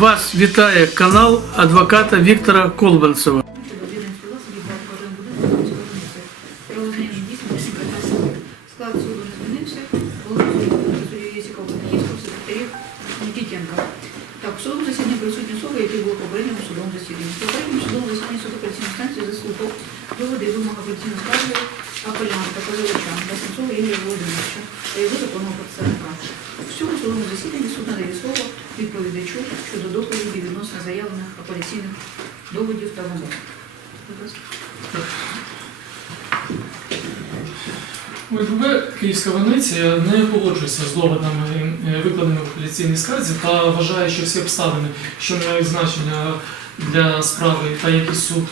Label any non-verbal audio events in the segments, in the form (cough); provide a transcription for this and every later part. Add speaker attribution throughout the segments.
Speaker 1: Вас вітає канал адвоката Віктора Колбанцева.
Speaker 2: Склад суду не змінився, головний суддя є цікаво Київського секретарів Нікітенка. Так, в судовому засіданні присутні особи, які були попередньому судовому. В цьому судовому засіданні суд надає слово відповідачу щодо доповіді відносно заявлених апеляційних доводів та вимог.
Speaker 3: ОСББ Київська Венеція не погоджується з доводами, е, викладеними в апеляційній скарзі, та вважає, що всі обставини, що мають значення для справи та які суд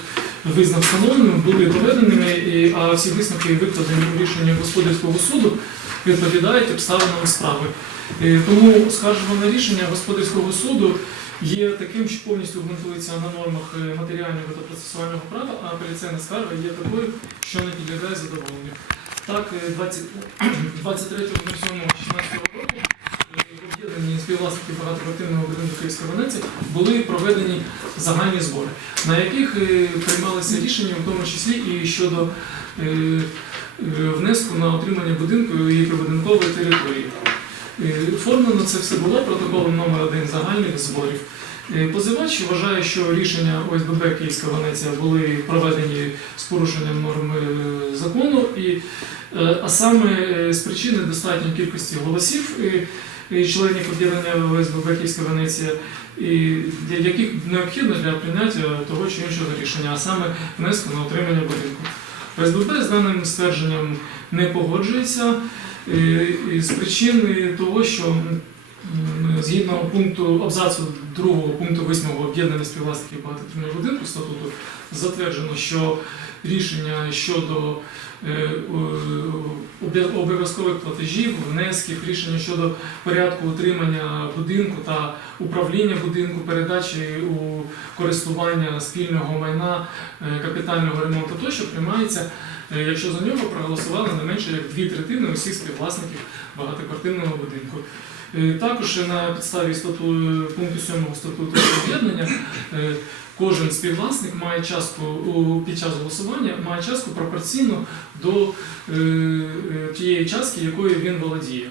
Speaker 3: визнав встановленими, були доведеними, а всі висновки, викладені у рішенні господарського суду, відповідають обставинам справи. Е, Тому оскаржуване рішення господарського суду є таким, що повністю ґрунтується на нормах е, матеріального та процесуального права, а апеляційна скарга є такою, що не підлягає задоволенню. Так, е, 20 23.07.16 (clears throat) року в об'єднанні багатоквартирного будинку Київська Венеція були проведені загальні збори, на яких е, приймалися рішення, в тому числі і щодо е, е, внеску на отримання будинку і прибудинкової території. Оформлено це все було протоколом номер 1 загальних зборів. Позивач вважає, що рішення ОСББ Київська Венеція були проведені з порушенням норм закону, і, а саме з причини достатньої кількості голосів е, членів об'єднання ОСББ Київська Венеція, і для яких необхідно для прийняття того чи іншого рішення, а саме внеску на отримання будинку. ОСББ з даним ствердженням не погоджується е, і з причини того, що згідно пункту абзацу 2 пункту 8 об'єднання співвласників багатоквартирного будинку статуту затверджено, що рішення щодо обов'язкових платежів, внесків, рішення щодо порядку утримання будинку та управління будинку, передачі у користування спільного майна, е, капітального ремонту тощо приймається, е, якщо за нього проголосували не менше як дві третини усіх співвласників багатоквартирного будинку. Е, Також на підставі стату, пункту 7 статуту об'єднання е, кожен співвласник має частку під час голосування має частку пропорційну до е, е, тієї частки, якою він володіє.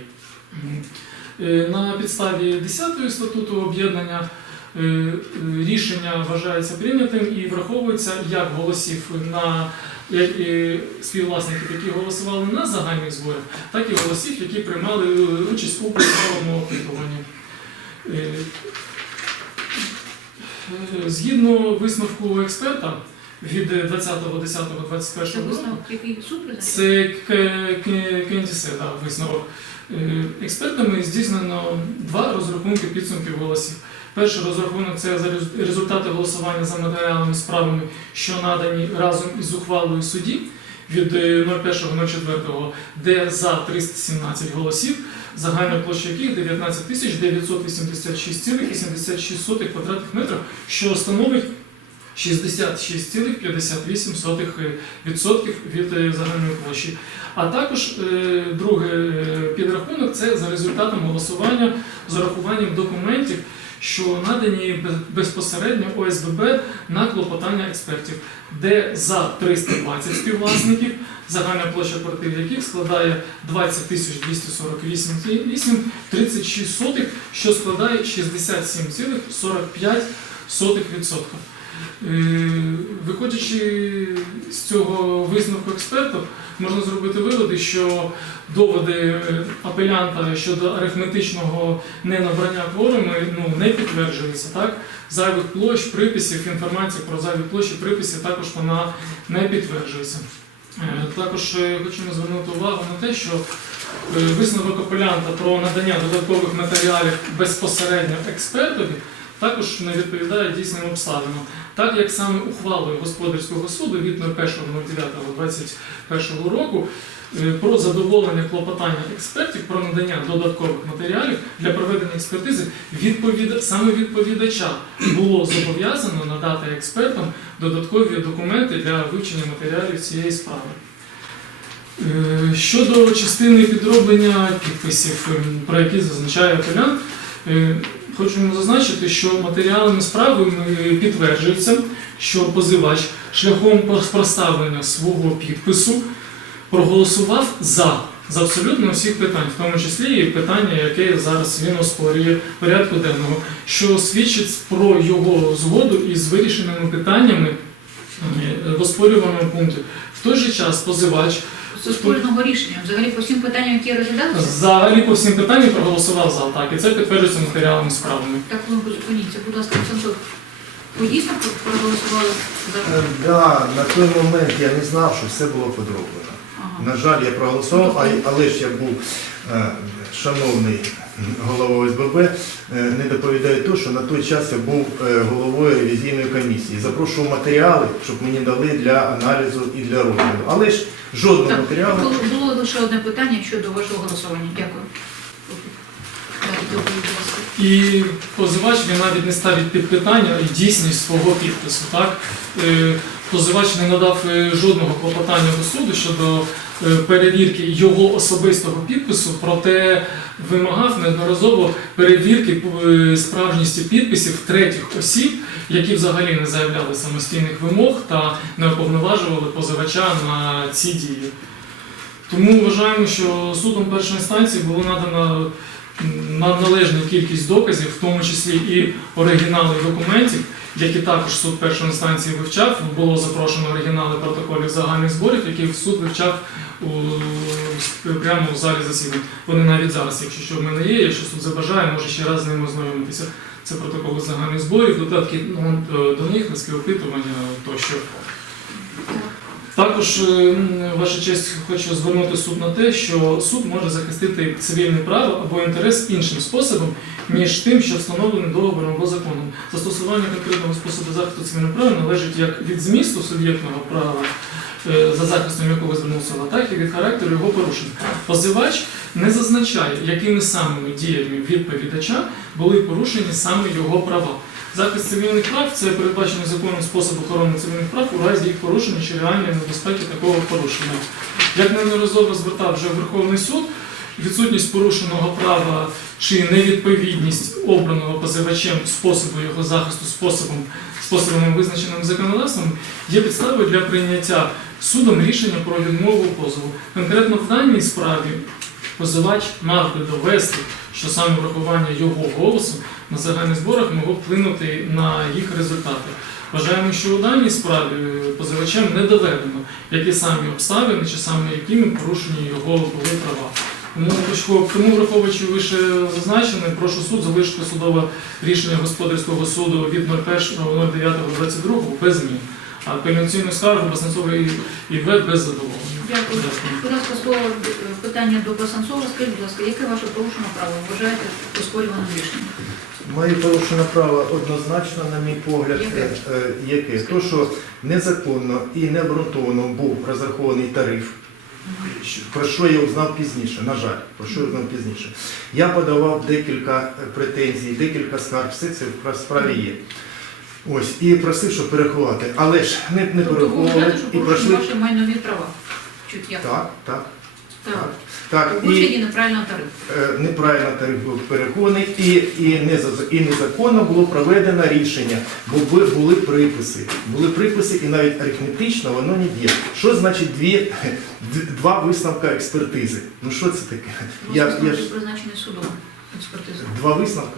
Speaker 3: Е, На підставі 10 статуту об'єднання е, е, рішення вважається прийнятим і враховується як голосів на як і співвласників, які голосували на загальних зборах, так і голосів, які приймали е, участь у приймовому опитуванні. Е, е, Згідно висновку експерта від 20.10.21
Speaker 2: Це
Speaker 3: року, це К- К- да, висновок. Експертами здійснено два розрахунки підсумків голосів. Перший розрахунок це за рез- результати голосування за матеріалами справами, що надані разом із ухвалою судді від е, 01.04, де за 317 голосів, загальна площа яких 19 тисяч 986,86 квадратних метрів, що становить 66,58% від е, загальної площі. А також е, другий е, підрахунок це за результатом голосування з урахуванням документів, що надані безпосередньо ОСББ на клопотання експертів, де за 320 співвласників загальна площа квартир яких складає 20 248,8 36 сотих, що складає 67,45%. Е, Виходячи з цього висновку експертів, можна зробити виводи, що доводи е, апелянта щодо арифметичного ненабрання кворуму ну, не підтверджуються. Так? Зайвих площ, приписів, інформація про зайві площі, приписи також вона не підтверджується. Е, Також хочемо звернути увагу на те, що висновок апелянта про надання додаткових матеріалів безпосередньо експертові також не відповідає дійсним обставинам. Так як саме ухвалою господарського суду від 01.09.21 року е, про задоволення клопотання експертів про надання додаткових матеріалів для проведення експертизи відповіда, саме відповідача було зобов'язано надати експертам додаткові документи для вивчення матеріалів цієї справи. Е, Щодо частини підроблення підписів, про які зазначає апелянт, е, хочемо зазначити, що матеріалами справи е, підтверджується, що позивач шляхом проставлення свого підпису проголосував за. З абсолютно всіх питань, в тому числі і питання, яке зараз він оспорює порядку денного, що свідчить про його згоду із вирішеними питаннями е, в оспорюваному пункті. В той же час позивач
Speaker 2: З спільного рішення, взагалі по всім питанням, які розглядалися,
Speaker 3: взагалі по всім питанням проголосував за так, і це підтверджується матеріалами справами.
Speaker 2: так ну, зупиніться, будь ласка, Олександр, ви дійсно проголосували за?
Speaker 4: Е, Да, на той момент я не знав, що все було подроблено.
Speaker 2: Ага.
Speaker 4: На жаль, я проголосував, а- але ж я був е, шановний голова ОСББ, е, не доповідає то, що на той час я був е, головою ревізійної комісії. Запрошував матеріали, щоб мені дали для аналізу і для розгляду. Але ж жодного
Speaker 2: Так,
Speaker 4: матеріалу.
Speaker 2: було, було лише одне питання щодо вашого голосування. Дякую.
Speaker 3: І позивач він навіть не ставить під питання дійсність свого підпису. Так? Е, Позивач не надав жодного клопотання до суду щодо перевірки його особистого підпису, проте вимагав неодноразово перевірки е, справжністі підписів третіх осіб, які взагалі не заявляли самостійних вимог та не уповноважували позивача на ці дії. Тому вважаємо, що судом першої інстанції було надано належну кількість доказів, в тому числі і оригінали документів, які також суд першої інстанції вивчав. Було запрошено оригінали протоколів загальних зборів, які суд вивчав у, прямо у залі засідань. Вони навіть зараз, якщо що в мене є, якщо суд забажає, може ще раз з ними ознайомитися. Це протоколи загальних зборів, додатки ну, е, до них, листки опитування тощо. Також, е, ваша честь, хочу звернути суд на те, що суд може захистити цивільне право або інтерес іншим способом, ніж тим, що встановлений договором або законом. Застосування конкретного способу захисту цивільного права належить як від змісту суб'єктного права, е, за захистом якого звернувся, так і від характеру його порушень. Позивач не зазначає, якими самими діями відповідача були порушені саме його права. Захист цивільних прав це передбачений законом спосіб охорони цивільних прав у разі їх порушення чи реальної небезпеки такого порушення. Як неодноразово звертав вже Верховний суд, відсутність порушеного права чи невідповідність обраного позивачем способу його захисту способом, способом визначеним законодавством є підставою для прийняття судом рішення про відмову позову. Конкретно в даній справі позивач мав би довести, що саме врахування його голосу на загальних зборах могло вплинути на їх результати. Вважаємо, що у даній справі е, позивачем не доведено, які самі обставини чи саме якими порушені його були права. Тому, врахов- тому враховуючи вище зазначене, прошу суд залишити судове рішення господарського суду від 01.09.22 без змін. А апеляційну скаргу Басанцової ІВ без задоволення.
Speaker 2: Дякую. Будь ласка, слово е, питання до Басанцова. Скажіть, будь ласка, яке ваше порушене право вважаєте оспорюваним рішенням?
Speaker 4: Моє порушене право однозначно, на мій погляд,
Speaker 2: Яке?
Speaker 4: е, е, яке? То, що незаконно і необґрунтовано був розрахований тариф, про що я узнав пізніше, на жаль, про що я узнав пізніше. Я подавав декілька е, претензій, декілька скарг, все це в справі є. Ось, і просив, щоб переховати. Але ж не, не
Speaker 2: Тобто ви знаєте, що
Speaker 4: і пройшли.
Speaker 2: ваші майнові права? Чуть як?
Speaker 4: Так, так,
Speaker 2: Так.
Speaker 4: так. так.
Speaker 2: У
Speaker 4: І,
Speaker 2: неправильно
Speaker 4: е, неправильно тариф був переконаний, і, і, не, і незаконно було проведено рішення, бо бу- були приписи. Були приписи, і навіть арифметично воно не діє. Що значить дві, (laughs) д- два висновка експертизи? Ну що це таке? Я, я ж,
Speaker 2: призначений судом. Експертиза.
Speaker 4: два висновка?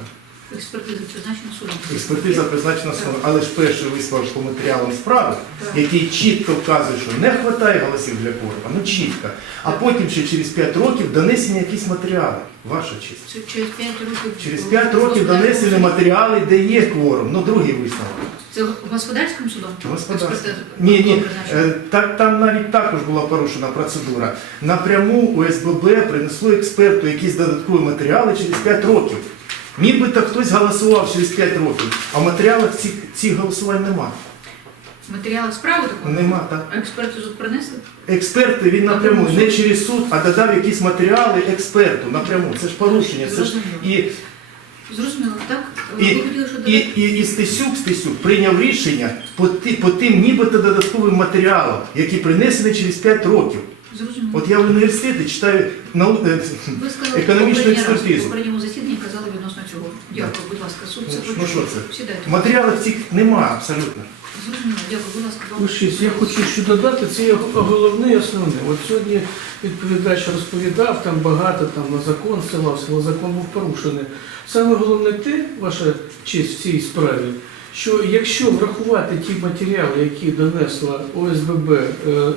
Speaker 2: Експертиза призначена судом.
Speaker 4: Експертиза призначена судом, але ж перший висновок по матеріалам справи, який чітко вказує, що не вистачає голосів для кворума, ну чітко. А потім ще через 5 років донесені якісь матеріали. Ваша честь.
Speaker 2: Через 5 років.
Speaker 4: Через 5 років донесені матеріали, де є кворум. Ну, другий висновок.
Speaker 2: Це господарським судом?
Speaker 4: Господарським. Ні, ні, е, так там навіть також була порушена процедура. Напряму ОСББ принесло експерту якісь додаткові матеріали через 5 років. Міг би так хтось голосував через 5 років, а в матеріалах цих, цих голосувань нема.
Speaker 2: Матеріали справи такого?
Speaker 4: Нема, так.
Speaker 2: А експертизу принесли?
Speaker 4: Експерти він напряму не через суд, а додав якісь матеріали експерту напряму. Це ж порушення. Це ж
Speaker 2: Зрозуміло.
Speaker 4: і
Speaker 2: Зрозуміло, так?
Speaker 4: І-
Speaker 2: хотіли, що
Speaker 4: І,
Speaker 2: додати?
Speaker 4: і, і Стесюк, Стесюк прийняв рішення по, ти, по тим нібито додатковим матеріалам, які принесені через 5 років.
Speaker 2: Зрозуміло.
Speaker 4: От я в університеті читаю нау... е,
Speaker 2: Ви сказали
Speaker 4: економічну експертизу.
Speaker 2: попередньому засіданні. Дякую, будь ласка, суд це
Speaker 4: Ну, ну, що це?
Speaker 2: Сідайте.
Speaker 4: Матеріалів цих нема абсолютно.
Speaker 2: Зрозуміло, дякую, будь ласка, вам.
Speaker 1: Я хочу ще додати, це є головне і основне. От сьогодні відповідач розповідав, там багато там на закон ссилався, але закон був порушений. Саме головне те, ваша честь в цій справі, що якщо врахувати ті матеріали, які донесла ОСББ е,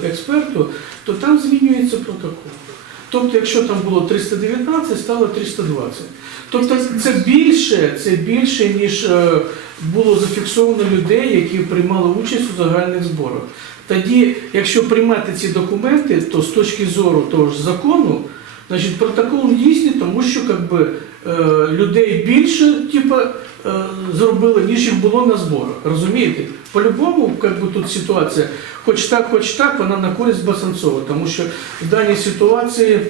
Speaker 1: експерту, то там змінюється протокол. Тобто, якщо там було 319, стало 320. Тобто це більше, це більше, ніж е, було зафіксовано людей, які приймали участь у загальних зборах. Тоді, якщо приймати ці документи, то з точки зору того ж закону, значить протокол дійсний, тому що как би, е, людей більше типу, зробили, ніж їх було на зборах. Розумієте? По-любому, как би, тут ситуація, хоч так, хоч так, вона на користь Басанцова, тому що в даній ситуації.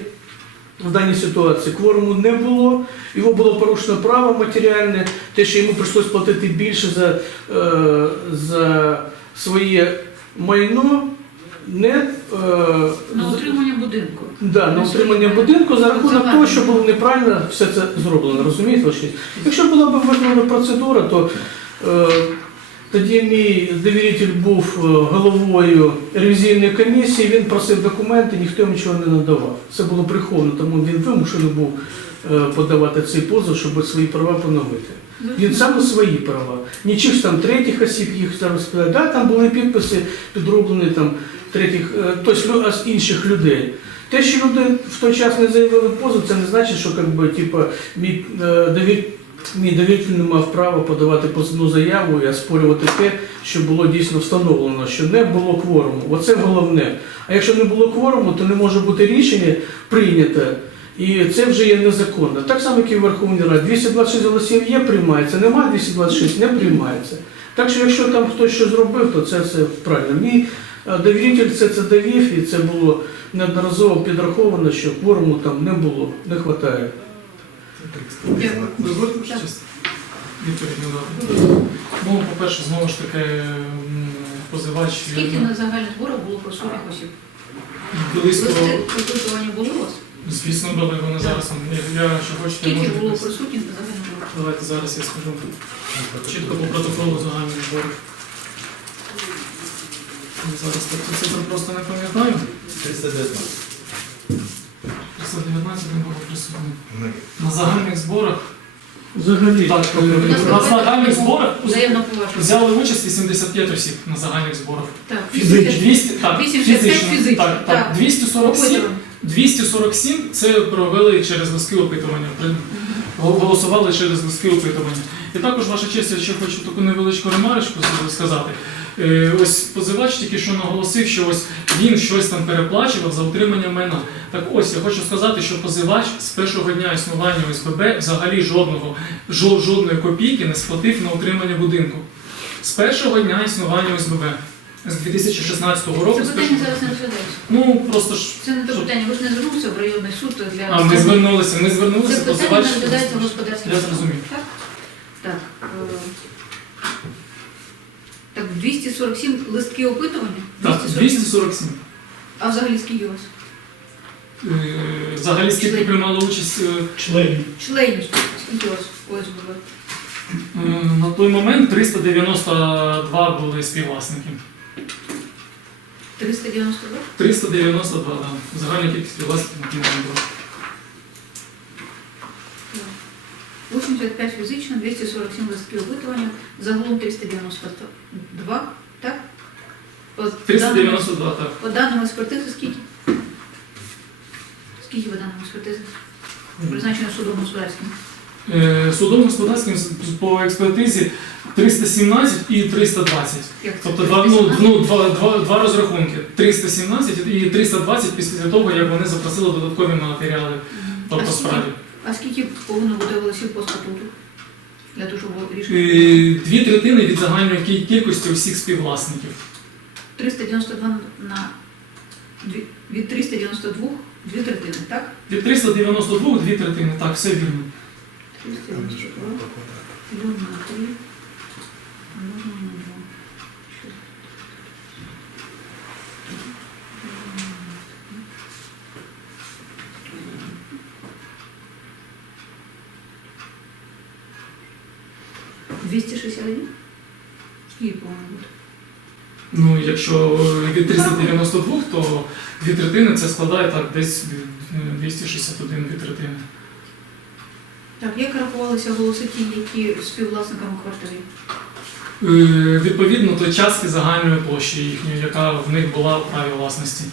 Speaker 1: В даній ситуації кворуму не було, його було порушено право матеріальне, те, що йому прийшлось платити більше за, е, за своє майно, не, е,
Speaker 2: На утримання будинку.
Speaker 1: Да, на
Speaker 2: На
Speaker 1: утримання будинку за рахунок того, що було неправильно все це зроблено. Розумієте? Якщо була б виконана процедура, то е, тоді мій довіритель був е, головою ревізійної комісії, він просив документи, ніхто йому нічого не надавав. Це було приховано, тому він вимушений був подавати цей позов, щоб свої права поновити. Він саме свої права. Нічих там третіх осіб їх там розповідає. Да, там були підписи підроблені там третіх, е, тобто інших людей. Те, що люди в той час не заявили позов, це не значить, що как би, типа, мій, е, довір, мій довіритель не мав права подавати позовну заяву і оспорювати те, що було дійсно встановлено, що не було кворуму. Оце головне. А якщо не було кворуму, то не може бути рішення прийняте. І це вже є незаконно. Так само, як і в Верховній Раді. 226 голосів є, приймається, немає 226, не приймається. Так що, якщо там хтось щось зробив, то це все правильно. Мій е, довіритель це це довів, і це було неодноразово підраховано, що кворуму там не було, не вистачає.
Speaker 3: Ну, по-перше, знову ж таки, позивач
Speaker 2: Скільки на загальних зборах було присутніх осіб?
Speaker 3: близько,
Speaker 2: Листи опитування були у вас?
Speaker 3: Звісно, були вони зараз. там, Я, я що хочете,
Speaker 2: Скільки було присутніх на зборах?
Speaker 3: Давайте зараз я скажу чітко по протоколу загальних зборів. Зараз так цю цифру просто не пам'ятаю.
Speaker 4: 319.
Speaker 3: 319 він був присутній.
Speaker 4: Ну,
Speaker 3: На загальних зборах.
Speaker 1: Взагалі,
Speaker 3: Так,
Speaker 1: е,
Speaker 3: е, на загальних зборах
Speaker 2: Взаємно поважно.
Speaker 3: взяли участь 85 осіб на загальних зборах.
Speaker 2: Так,
Speaker 3: Фізично. 200, так,
Speaker 2: 85
Speaker 3: фізично.
Speaker 2: фізично,
Speaker 3: Так, так.
Speaker 2: так.
Speaker 3: 247,
Speaker 2: Опитування.
Speaker 3: 247 це провели через листки опитування. Голосували через листки опитування. І також, ваша честь, я ще хочу таку невеличку ремарочку сказати. Е, Ось позивач тільки що наголосив, що ось він щось там переплачував за утримання майна. Так ось я хочу сказати, що позивач з першого дня існування ОСББ взагалі жодного жодної копійки не сплатив на утримання будинку. З першого дня існування ОСББ. З 2016 року.
Speaker 2: Це питання зараз не розглядається.
Speaker 3: Ну просто ж.
Speaker 2: Це не те питання. Ви ж не звернулися в районний суд для
Speaker 3: А ми звернулися, ми звернулися,
Speaker 2: Це питання
Speaker 3: позивач.
Speaker 2: розглядається в господарській
Speaker 3: Я
Speaker 2: справі.
Speaker 3: зрозумів.
Speaker 2: Так? Так. е, Так, 247 листки опитування?
Speaker 3: Так, 247.
Speaker 2: А взагалі скільки у вас?
Speaker 3: Е, Взагалі скільки
Speaker 2: Членів.
Speaker 3: приймало участь е,
Speaker 1: члені.
Speaker 2: Членів скільки у вас ОСББ?
Speaker 3: е, на той момент 392 були співвласники.
Speaker 2: 392?
Speaker 3: 392, да. Загальна кількість той момент була.
Speaker 2: 85 фізично, 247 листків опитування, загалом 392, так? По даним,
Speaker 3: 392, так.
Speaker 2: по даним експертизи скільки? Скільки по даним експертизи? Призначено судом господарським.
Speaker 3: Е, Судом господарським з- по експертизі 317 і 320. Тобто два, ну, ну, два, два, два розрахунки. 317 і 320 після того, як вони запросили додаткові матеріали по,
Speaker 2: А скільки-
Speaker 3: справі.
Speaker 2: А скільки повинно бути голосів по статуту? Для того, щоб рішення?
Speaker 3: Е, Дві третини від загальної кількості усіх співвласників.
Speaker 2: 392 на дві- від 392 дві третини, так?
Speaker 3: Від 392 дві третини, так, все вірно.
Speaker 2: 392 плюс на 3 умножено на 2. 261? Скільки повинно бути?
Speaker 3: Ну, якщо від 392, то дві третини це складає так десь е, 261 дві третини.
Speaker 2: Так, як рахувалися голоси ті, які співвласниками квартири?
Speaker 3: Е, Відповідно до частки загальної площі їхньої, яка в них була у праві власності.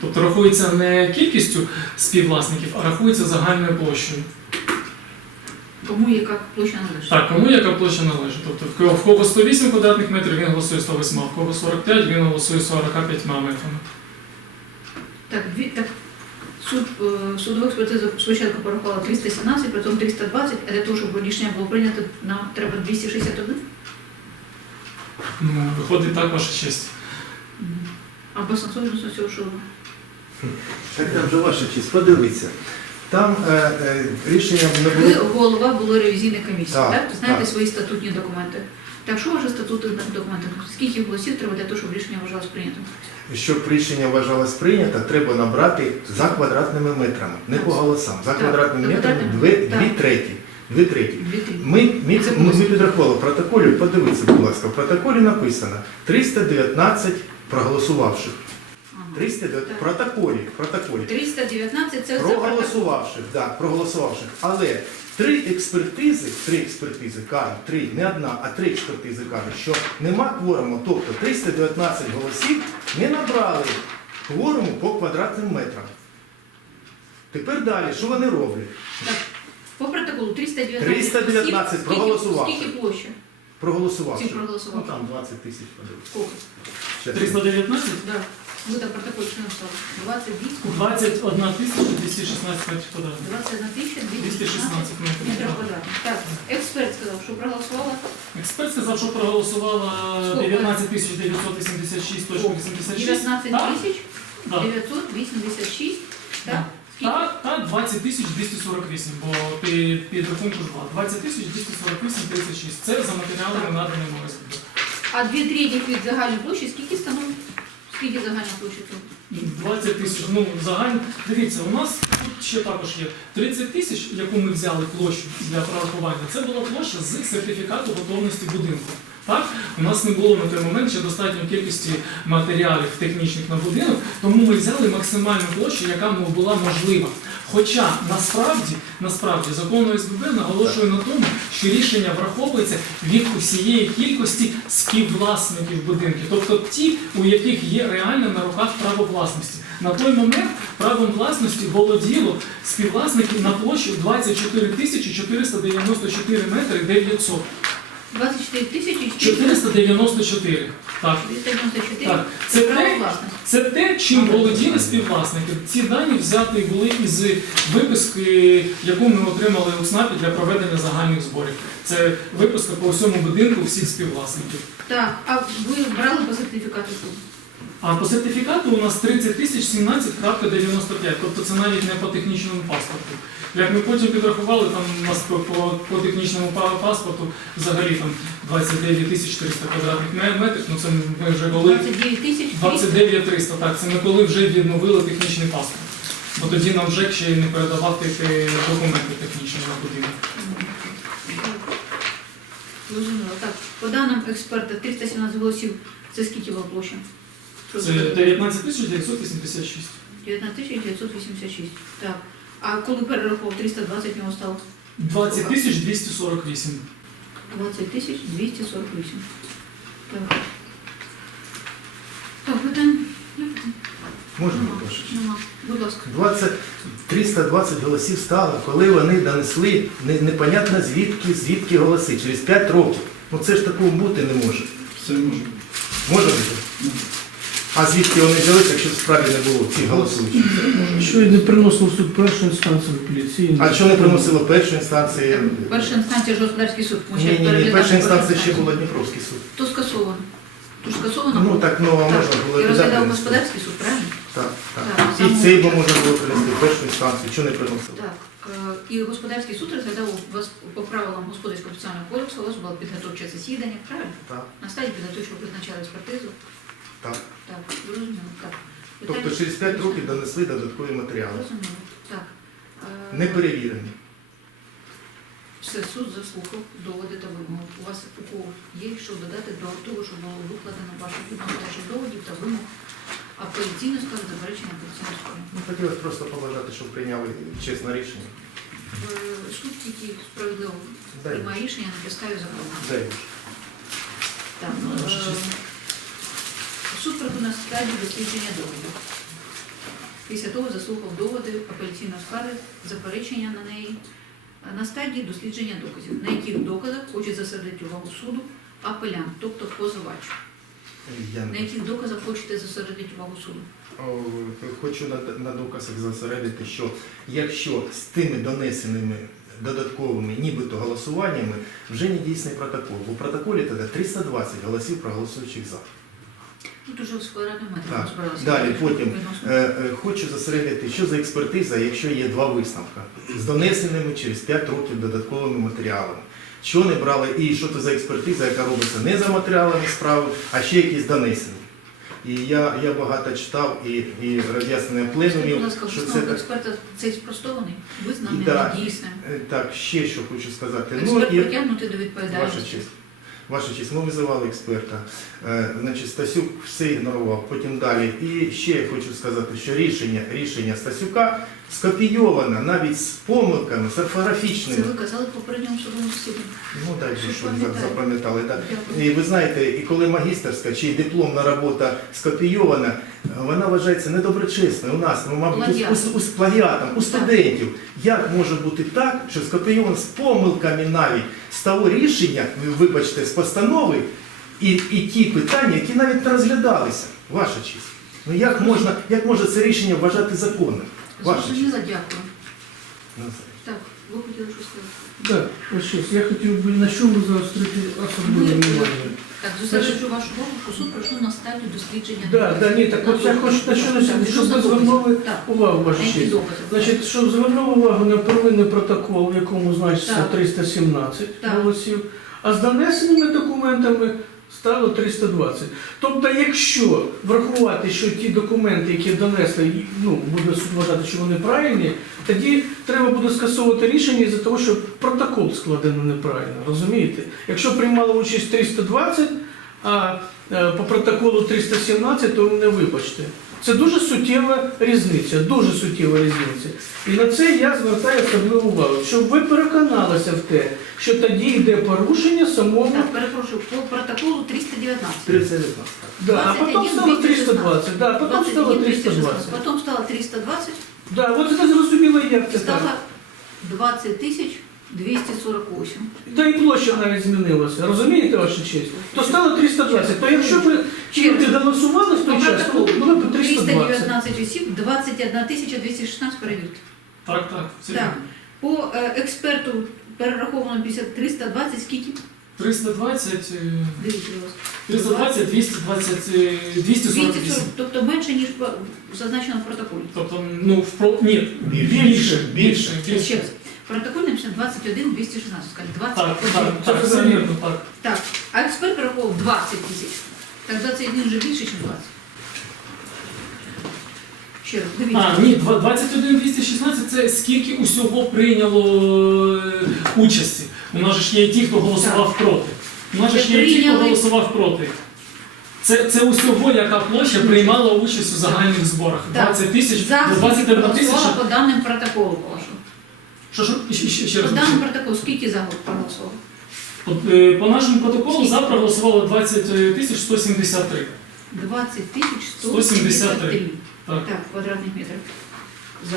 Speaker 3: Тобто рахується не кількістю співвласників, а рахується загальною площею.
Speaker 2: Кому яка площа належить?
Speaker 3: Так, кому яка площа належить? Тобто в кого- 108 квадратних метрів, він голосує 108, а в кого 45, він голосує 45 метрами.
Speaker 2: Так, дві, так суд, е, судова експертиза спочатку порахувала 317, потім 320, а для того, щоб рішення було прийнято, нам треба 261?
Speaker 3: Ну, виходить так, ваша честь.
Speaker 2: А басансовість цього що?
Speaker 4: Так там же ваша честь, подивіться. Там е, е, рішення не
Speaker 2: Ви
Speaker 4: було.
Speaker 2: голова були ревізійної комісії,
Speaker 4: Так,
Speaker 2: так? Ви знаєте
Speaker 4: так.
Speaker 2: свої статутні документи. Так, що ваші статутні документи? Скільки голосів треба для того, щоб рішення вважалось прийнятим?
Speaker 4: Щоб рішення вважалось прийнято, треба набрати за квадратними метрами, не по голосам. За
Speaker 2: Так,
Speaker 4: квадратними метрами
Speaker 2: квадратними.
Speaker 4: дві,
Speaker 2: Так.
Speaker 4: дві треті. Дві треті. Ми, ми,
Speaker 2: Це
Speaker 4: ми,
Speaker 2: просто.
Speaker 4: підрахували в протоколі, подивіться, будь ласка, в протоколі написано 319 проголосувавших.
Speaker 2: Ага.
Speaker 4: 309 в протоколі, в протоколі.
Speaker 2: 319 це.
Speaker 4: Проголосувавших, да, проголосувавших. Але три експертизи, три експертизи кажуть, три, не одна, а три експертизи кажуть, що нема кворуму, тобто 319 голосів не набрали кворуму по квадратним метрам. Тепер далі, що вони роблять?
Speaker 2: Протоколу 319
Speaker 4: 319.
Speaker 2: Скільки-
Speaker 4: проголосувавших.
Speaker 2: Скільки площа?
Speaker 4: Проголосувавших.
Speaker 2: Всі проголосували.
Speaker 4: Ну там 20 тисяч подивіться.
Speaker 2: Скільки?
Speaker 4: Щас.
Speaker 3: 319?
Speaker 2: Да. Ви там протокол що написали? 22, скільки?
Speaker 3: 21 тисяча 216 метрів квадратних.
Speaker 2: 21 тисяча
Speaker 3: 216 метрів
Speaker 2: метрів
Speaker 3: квадратних.
Speaker 2: квадратних. Так, експерт сказав, що проголосувала
Speaker 3: Експерт сказав, що проголосувало
Speaker 2: Скільки?
Speaker 3: 19 тисяч 986.86.
Speaker 2: 19
Speaker 3: Так,
Speaker 2: тисяч
Speaker 3: да.
Speaker 2: 986, так?
Speaker 3: Та, та 20 тисяч 248, бо під, під рахунку 2. 20 тисяч 248 36. Це за матеріалами наданими ОСБ.
Speaker 2: А дві треті від загальної площі скільки становить? Скільки загальна площа цього?
Speaker 3: 20 тисяч, ну загально. Дивіться, у нас тут ще також є 30 тисяч, яку ми взяли площу для прорахування. Це була площа з сертифікату готовності будинку. Так, у нас не було на той момент ще достатньої кількості матеріалів технічних на будинок, тому ми взяли максимальну площу, яка була можлива. Хоча насправді, насправді закон ОСББ наголошує на тому, що рішення враховується від усієї кількості співвласників будинків, тобто ті, у яких є реально на руках право власності. На той момент правом власності володіло співвласників на площі 24 тисячі 494 метри 900.
Speaker 2: 24 тисячі
Speaker 3: 494. Так.
Speaker 2: 494.
Speaker 3: Так, це те, це те, чим володіли співвласники. Ці дані взяті були із виписки, яку ми отримали у СНАПі для проведення загальних зборів. Це виписка по всьому будинку всіх співвласників.
Speaker 2: Так, а ви брали по сертифікату суду?
Speaker 3: А по сертифікату у нас 30 тисяч 17.95, тобто це навіть не по технічному паспорту. Як ми потім підрахували, там у нас по, по, по технічному паспорту взагалі там 29 тисяч 400 квадратних метрів, ну це ми вже коли
Speaker 2: 29 300,
Speaker 3: так, це ми коли вже відновили технічний паспорт. Бо тоді нам ЖЕК ще не передавав ті документи технічні на будинок.
Speaker 2: Зрозуміло. Так, по даним експерта, 317 голосів, це скільки була площа?
Speaker 3: Це
Speaker 2: це?
Speaker 3: 19 986.
Speaker 2: 19 986. Так. А коли перерахував 320, в нього стало
Speaker 3: 20 тисяч 248.
Speaker 2: 20 248. Так. Так, питань?
Speaker 4: Можна?
Speaker 2: Нема. Будь ласка.
Speaker 4: 20, 320 голосів стало, коли вони донесли не- непонятно звідки, звідки голоси, через 5 років. Ну це ж такого бути не може.
Speaker 5: Все може.
Speaker 4: Може бути? А звідки вони взялися, якщо в справі не було цих голосуючих?
Speaker 1: Що і не приносило в суд першої інстанції апеляційної.
Speaker 4: А що не приносило першої інстанції?
Speaker 2: Перша інстанція ж господарський суд.
Speaker 4: Ні,
Speaker 2: ще
Speaker 4: ні, ні,
Speaker 2: переглядаємо
Speaker 4: перша інстанція ще була Дніпровський суд.
Speaker 2: То скасовано. То ж скасовано
Speaker 4: Ну
Speaker 2: було.
Speaker 4: так, ну а можна було
Speaker 2: І розглядав
Speaker 4: принести.
Speaker 2: господарський суд, правильно?
Speaker 4: Так,
Speaker 2: Так,
Speaker 4: так.
Speaker 2: саме
Speaker 4: І цей би
Speaker 2: можна.
Speaker 4: було принести в першу інстанцію, що не приносило.
Speaker 2: Так. Е, І господарський суд розглядав у вас по правилам господарського процесуального кодексу, у вас було підготовче засідання, правильно?
Speaker 4: Так,
Speaker 2: На стадії підготовчого призначали експертизу.
Speaker 4: Так.
Speaker 2: Так, зрозуміло. Так.
Speaker 4: Тобто через 5 років донесли додаткові матеріали.
Speaker 2: Зрозуміло. Так. Е,
Speaker 4: Не перевірені.
Speaker 2: Все, суд заслухав доводи та вимоги. У вас у кого є що додати до того, що було викладено в ваших відносно ваших доводів та вимог апеляційну скаргу заперечення апеляційної скарги.
Speaker 4: Ну, хотілося просто побажати, щоб прийняли чесне рішення.
Speaker 2: Е, Суд тільки справедливо
Speaker 4: Дай
Speaker 2: приймає рішення на підставі закону.
Speaker 4: Дай
Speaker 2: Так,
Speaker 3: Ну,
Speaker 2: е. Суд пропонує стадію дослідження доводів. Після того заслухав доводи апеляційної скарги, заперечення на неї. На стадії дослідження доказів, на яких доказах хоче зосередити увагу суду апелянт, тобто позивач.
Speaker 4: Я
Speaker 2: На яких доказах хочете зосередити увагу суду?
Speaker 4: О, Хочу на, на доказах зосередити, що якщо з тими донесеними додатковими нібито голосуваннями вже не дійсний протокол, бо в протоколі тоді 320 голосів проголосуючих за.
Speaker 2: Тут уже метри розбиралися.
Speaker 4: далі, потім. Е, е, Хочу зосередити, що за експертиза, якщо є два висновки з донесеними через 5 років додатковими матеріалами. Що не брали і що це за експертиза, яка робиться не за матеріалами справи, а ще якісь донесені. І я, я багато читав і, і роз'яснення
Speaker 2: Скажіть, будь ласка,
Speaker 4: що це
Speaker 2: висновок
Speaker 4: так.
Speaker 2: експерта цей спростований, визнаний,
Speaker 4: Да.
Speaker 2: недійсним.
Speaker 4: Е, Так, ще що хочу сказати.
Speaker 2: Експерт
Speaker 4: і-
Speaker 2: притягнутий до
Speaker 4: Ваша
Speaker 2: відповідальності.
Speaker 4: честь. Ваша честь, ми визивали експерта. Е, Значить, Стасюк все ігнорував. Потім далі. І ще я хочу сказати, що рішення, рішення Стасюка скопійовано навіть з помилками, з
Speaker 2: Це ви казали попередньому судовому засіданні.
Speaker 4: Ну дай Боже,
Speaker 2: Що
Speaker 4: за- запам'ятали.
Speaker 2: Дякую.
Speaker 4: І ви знаєте, і коли магістерська чи дипломна робота скопійована, вона вважається недоброчесною. У нас, ну, мабуть,
Speaker 2: Плагіат.
Speaker 4: у, у, з плагіатом, у студентів. Як може бути так, що скопійовано з помилками навіть з того рішення, ви вибачте, з постанови, і, і ті питання, які навіть не розглядалися, ваша честь. Ну як можна, як може це рішення вважати законним?
Speaker 2: Зрозуміла, дякую.
Speaker 4: Ну,
Speaker 2: Так, ви хотіли щось сказати?
Speaker 1: Так, ось щось. Я хотів би на чому заострити особливе
Speaker 2: Ми-
Speaker 1: внимання.
Speaker 2: Так, зосереджу вашу увагу, суд пройшов на стадію дослідження.
Speaker 1: Да, да, ні, так от я хочу на що сьогодні, щоб ви звернули
Speaker 2: Так,
Speaker 1: увагу, ваша честь. Значить, щоб звернув увагу на первинний протокол, в якому значиться
Speaker 2: Так.
Speaker 1: 317
Speaker 2: Так.
Speaker 1: голосів, а з донесеними документами стало 320. Тобто, якщо врахувати, що ті документи, які донесли, ну, буде суд вважати, що вони правильні, тоді треба буде скасовувати рішення із-за того, що протокол складено неправильно, розумієте? Якщо приймало участь 320, а е, по протоколу 317, то не вибачте. Це дуже суттєва різниця, дуже суттєва різниця. І на це я звертаю особливу увагу, щоб ви переконалися в те, що тоді йде порушення самого.
Speaker 2: Так, перепрошую, по протоколу 319.
Speaker 4: 319.
Speaker 1: Да, а потім
Speaker 2: 21
Speaker 1: стало 320. Да, потім стало
Speaker 2: 21
Speaker 1: 320.
Speaker 2: Потім стало 320,
Speaker 1: Да, от це зрозуміло, як це
Speaker 2: стало
Speaker 1: так.
Speaker 2: 20 тисяч 248.
Speaker 1: Та і площа навіть змінилася. Розумієте, ваша честь? То стало 320. То якщо ви люди голосували в той час, то було б 320.
Speaker 2: 319 осіб, 21 тисяча 216 перевірки.
Speaker 3: Так, так. все
Speaker 2: Так. По е, експерту перераховано 50, 320, скільки?
Speaker 3: 320, е,
Speaker 2: Дивіться, будь ласка.
Speaker 3: 320, 220, е, 248.
Speaker 2: 240, тобто менше, ніж по- зазначено в протоколі.
Speaker 3: Тобто, ну, в про... Ні,
Speaker 4: Більше,
Speaker 3: більше,
Speaker 4: більше.
Speaker 3: більше,
Speaker 2: Ще раз. В протоколі написано 21 216, скажіть,
Speaker 3: Так,
Speaker 2: 21.
Speaker 3: так, так, все вірно, так.
Speaker 2: Так, а експерт перераховував 20 тисяч. Так 21 вже більше, ніж 20. Ще раз, дивіться.
Speaker 3: А, ні, два- 21 216 це скільки усього прийняло е, участі. У нас же ж є і ті, хто голосував проти. У нас же ж є і ті, хто
Speaker 2: прийняли-
Speaker 3: голосував проти. Це, це усього, яка площа приймала участь у загальних зборах.
Speaker 2: Так.
Speaker 3: 20 тисяч,
Speaker 2: За
Speaker 3: 21
Speaker 2: голосувала
Speaker 3: тисяча.
Speaker 2: по даним протоколу.
Speaker 3: Що, що, ще, ще, ще
Speaker 2: По
Speaker 3: раз.
Speaker 2: даним протоколу скільки за проголосувало?
Speaker 3: От, е, По нашому протоколу
Speaker 2: Скільки?
Speaker 3: за проголосувало 20 тисяч 173.
Speaker 2: 20 тисяч
Speaker 3: 173.
Speaker 2: 173.
Speaker 3: Так.
Speaker 2: Так, квадратних метрів. За.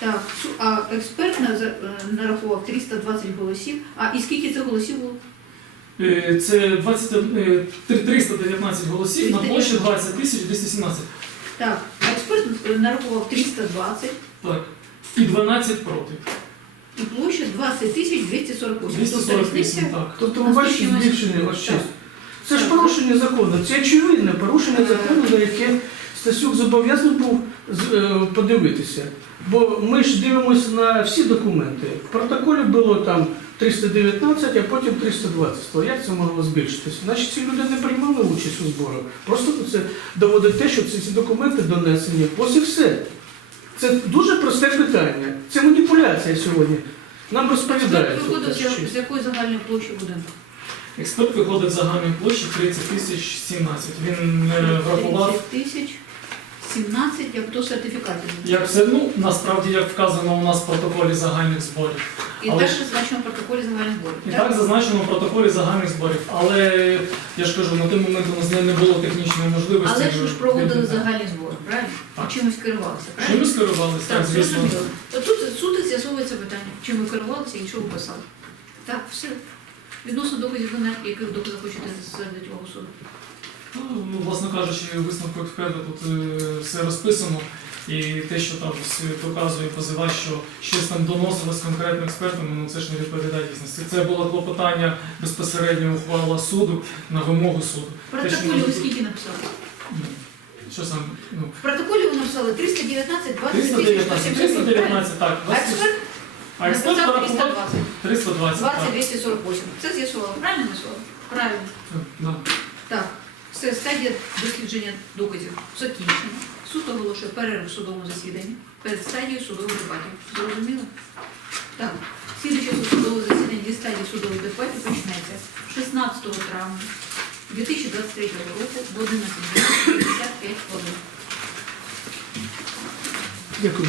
Speaker 2: Так, су- а експерт на- за- е, нарахував 320 голосів. А і скільки це голосів було?
Speaker 3: Е, Це 20, е, три- 319 голосів на площі 20 тисяч 217.
Speaker 2: Так, а експерт е, нарахував 320
Speaker 3: Так. І 12 проти.
Speaker 2: і площа 20 тисяч 248. Тобто
Speaker 3: 248,
Speaker 2: різниця
Speaker 3: так.
Speaker 1: Тобто ви бачите збільшення
Speaker 2: Так.
Speaker 1: честь. Це ж
Speaker 2: Так.
Speaker 1: порушення закону. Це очевидне порушення закону, на яке Стасюк зобов'язаний був з- е, подивитися. Бо ми ж дивимося на всі документи. В протоколі було там 319, а потім 320. стало. Як це могло збільшитися? Значить, ці люди не приймали участь у зборах. Просто це доводить те, що ці, ці документи донесені. Ось і все. Це дуже просте питання. Це маніпуляція сьогодні. Нам розповідають.
Speaker 2: Експерт виходить, з якої загальної площі будинку?
Speaker 3: Експерт виходить з загальної площі 30 тисяч 17. Він е, врахував
Speaker 2: 30 тисяч 17, як то сертифікатів.
Speaker 3: Як все, ну насправді як вказано у нас в протоколі загальних зборів.
Speaker 2: І
Speaker 3: Але
Speaker 2: теж зазначено в протоколі загальних зборів.
Speaker 3: І
Speaker 2: так?
Speaker 3: так зазначено в протоколі загальних зборів. Але я ж кажу, на той момент у нас не, не було технічної можливості.
Speaker 2: Але ж ви ж проводили загальні збори, правильно?
Speaker 3: Так.
Speaker 2: Чимось керувалися, правильно?
Speaker 3: Чимось керувалися, так,
Speaker 2: Так,
Speaker 3: звісно.
Speaker 2: зрозуміло. То тут суд з'ясовується питання, чим ви керувалися і що ви писали. Так, все. Відносно доказів вина, яких доказів хочете задати увагу суду.
Speaker 3: Ну, власне кажучи, висновку експерта тут е, все розписано. І те, що там с- доказує позивач, що щось там доносилось конкретно експертам, ну це ж не відповідає дійсності. Це було клопотання безпосередньо ухвала суду на вимогу суду.
Speaker 2: В протоколі ви скільки написали?
Speaker 3: Що саме? Ну,
Speaker 2: В протоколі ви написали 319, 20 тисяч
Speaker 3: 319, 319, так.
Speaker 2: А експерт
Speaker 3: А експерт порахував
Speaker 2: 320,
Speaker 3: 320.
Speaker 2: 20 248. Це з'ясувало, правильно назвали? Правильно.
Speaker 3: Да.
Speaker 2: Так, все, стадія дослідження доказів закінчена. Суд оголошує перерву в судовому засіданні перед стадією судових дебатів. Зрозуміло? Так, слідуюче судове засідання зі стадії судових дебатів почнеться 16 травня 2023 року в 11 55 хвилин.
Speaker 1: Дякую.